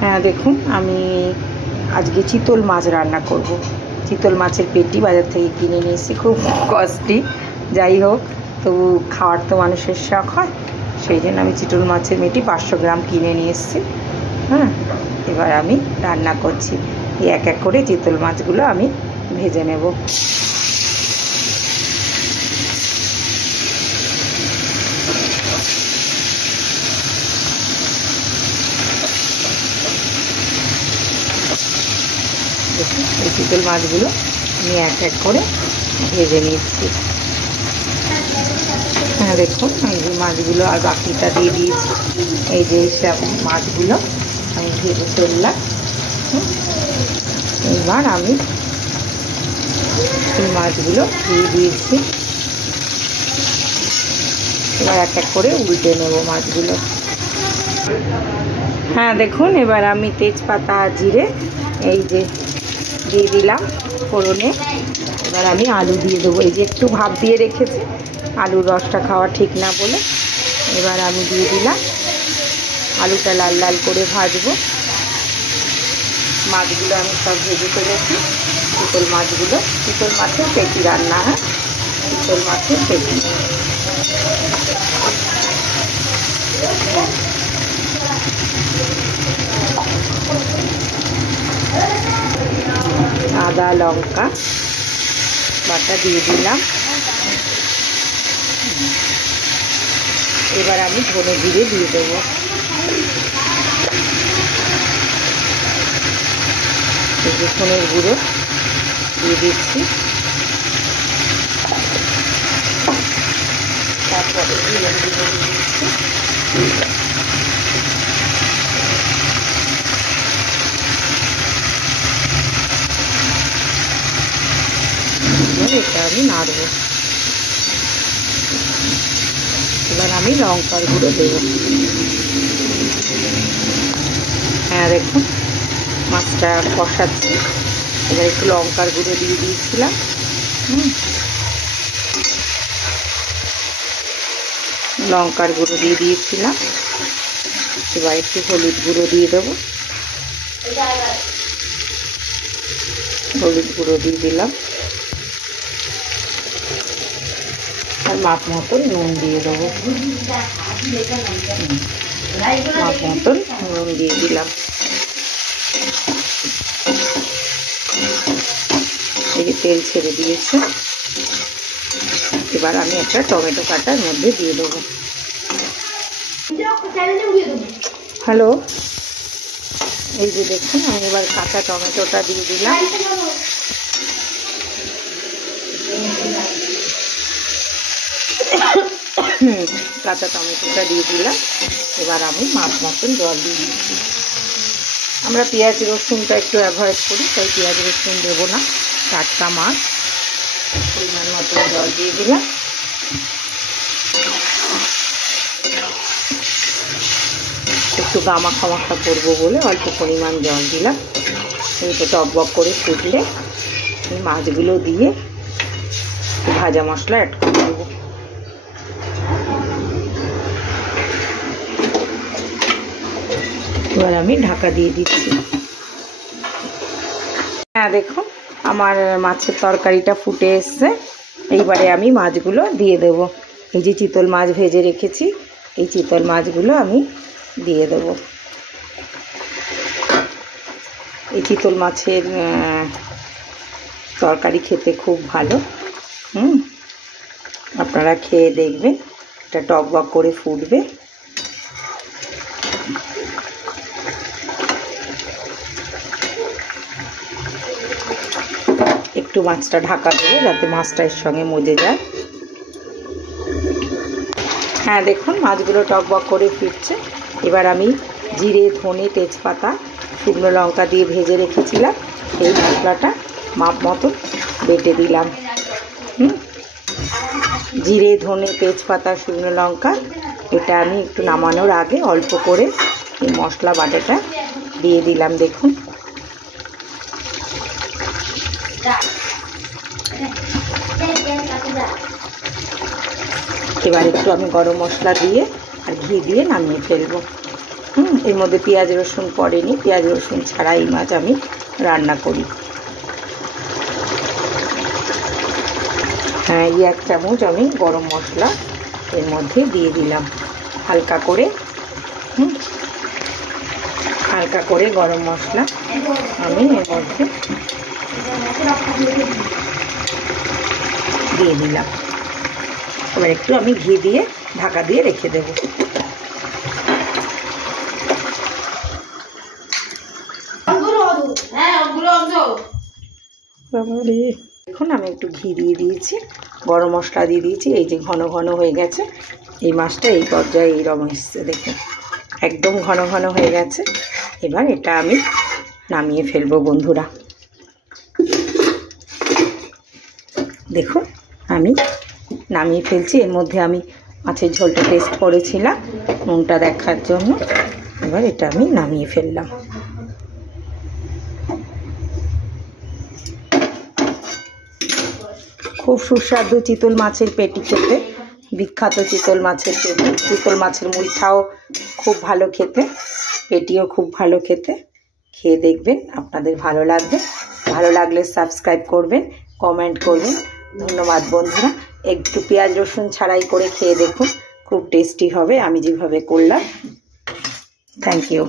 হ্যাঁ দেখুন, আমি আজকে চিতল মাছ রান্না করব। চিতল মাছের পেটি বাজার থেকে কিনে নিয়ে এসেছি, খুব কস্টলি। যাই হোক, তবু খাওয়ার তো মানুষের শখ হয়, সেই জন্য আমি চিতল মাছের পেটি 500 গ্রাম কিনে নিয়ে এসেছি। হ্যাঁ, এবার আমি রান্না করছি। এক এক করে চিতল মাছগুলো আমি ভেজে নেব। এই চিতল মাছগুলো আমি এক এক করে ভেজে নিচ্ছি। হ্যাঁ দেখুন, এই যে মাছগুলো আর বাকিটা দিয়ে দিয়েছি। এই যে সব মাছগুলো আমি ভেজে ফেললাম। এবার আমি এই মাছগুলো দিয়ে দিয়েছি। এবার এক এক করে উল্টে নেব মাছগুলো। হ্যাঁ দেখুন, এবার আমি তেজপাতা জিরে এই যে দিয়ে দিলাম ফোড়নে। এবার আমি আলু দিয়ে দেবো। এই যে একটু ভাপ দিয়ে রেখেছি, আলুর রসটা খাওয়া ঠিক না বলে। এবার আমি দিয়ে দিলাম, আলুটা লাল লাল করে ভাজবো। মাছগুলো আমি সব ভেজে ফেলেছি। চিতল মাছগুলো, চিতল মাছের পেটি রান্না হয়, চিতল মাছের পেটি। আদা লঙ্কা বাটা দিয়ে দিলাম। এবার আমি ধনে জিরে দিয়ে দেবো। রসুনের গুঁড়ো দিয়ে দিচ্ছি। তারপরে জিরে দিয়ে দিচ্ছি। এটা আমি নাড়বো। এবার আমি লঙ্কার গুঁড়ো দেবো। হ্যাঁ দেখুন, মাছটা কষাচ্ছি। এবার একটু লঙ্কার গুঁড়ো দিয়ে দিয়েছিলাম। লঙ্কার গুঁড়ো দিয়ে দিয়েছিলাম। এবার একটু হলুদ গুঁড়ো দিয়ে দেবো। হলুদ গুঁড়ো দিয়ে দিলাম। আর মাপ মতন নুন দিয়ে দেবো। মাপ মতন নুন দিয়ে দিলাম। এই তেল ছেড়ে দিয়েছে। এবার আমি একটা টমেটো কাটার মধ্যে দিয়ে দেবো। হ্যালো, এই যে দেখুন, আমি এবার কাঁচা টমেটোটা দিয়ে দিলাম। কাঁচা টমেটোটা দিয়ে দিলাম। এবার আমি মাছ মতন জল দিয়ে দিচ্ছি। আমরা পেঁয়াজ রসুনটা একটু অ্যাভয়েড করি, তাই পেঁয়াজ রসুন দেবো না। টাটকা মাছ, পরিমাণ মতো জল দিয়ে দিলাম। একটু গামাখা মাখা করবো বলে অল্প পরিমাণ জল দিলাম। এইটা টকবক করে ফুটলে মাছগুলো দিয়ে ভাজা মশলা অ্যাড করে দেবো। এবার আমি ঢাকা দিয়ে দিচ্ছি। হ্যাঁ দেখুন, আমার মাছের তরকারিটা ফুটে এসছে। এইবারে আমি মাছগুলো দিয়ে দেব। এই যে চিতল মাছ ভেজে রেখেছি, এই চিতল মাছগুলো আমি দিয়ে দেব। এই চিতল মাছের তরকারি খেতে খুব ভালো। আপনারা খেয়ে দেখবেন, এটা টকবক করে ফুটবে। একটু মাছটা ঢাকা দেবো যাতে মাছটা এর সঙ্গে মজে যায়। হ্যাঁ দেখুন, মাছগুলো টকবক করে ফুটছে। এবার আমি জিরে, ধনে, তেজপাতা, শুকনো লঙ্কা দিয়ে ভেজে রেখেছিলাম, এই মশলাটা মাপ মতো বেটে দিলাম। জিরে, ধনে, তেজপাতা, শুকনো লঙ্কা, এটা আমি একটু নামানোর আগে অল্প করে এই মশলা বাটাটা দিয়ে দিলাম। দেখুন, এবার একটু আমি গরম মশলা দিয়ে আর ঘি দিয়ে নামিয়ে ফেলবো। এর মধ্যে পেঁয়াজ রসুন পড়েনি, পেঁয়াজ রসুন ছাড়া এই মাছ আমি রান্না করি। হ্যাঁ, এই 1 চামচ আমি গরম মশলা এর মধ্যে দিয়ে দিলাম। হালকা করে গরম মশলা আমি এর মধ্যে দিয়ে দিলাম। এবার একটু আমি ঘি দিয়ে ঢাকা দিয়ে রেখে দেব। এখন আমি একটু ঘি দিয়ে দিয়েছি, গরম মশলা দিয়ে দিয়েছি। এই যে ঘন ঘন হয়ে গেছে এই মাছটা, এই পর্যায়ে এইরকম এসছে, দেখুন একদম ঘন ঘন হয়ে গেছে। এবার এটা আমি নামিয়ে ফেলবো বন্ধুরা। দেখুন আমি নামিয়ে ফেলছি। এর মধ্যে আমি মাছের ঝোলটা টেস্ট করেছিলাম নুনটা দেখার জন্য। এবার এটা আমি নামিয়ে ফেললাম। খুব সুস্বাদু চিতল মাছের পেটি খেতে, বিখ্যাত চিতল মাছের পেটি। চিতল মাছের মুইঠাও খুব ভালো খেতে, পেটিও খুব ভালো খেতে। খেয়ে দেখবেন, আপনাদের ভালো লাগবে। ভালো লাগলে সাবস্ক্রাইব করবেন, কমেন্ট করবেন। ধন্যবাদ বন্ধুরা। একটু পেঁয়াজ রসুন ছাড়াই করে খেয়ে দেখুন, খুব টেস্টি হবে আমি যেভাবে করলাম। Thank you.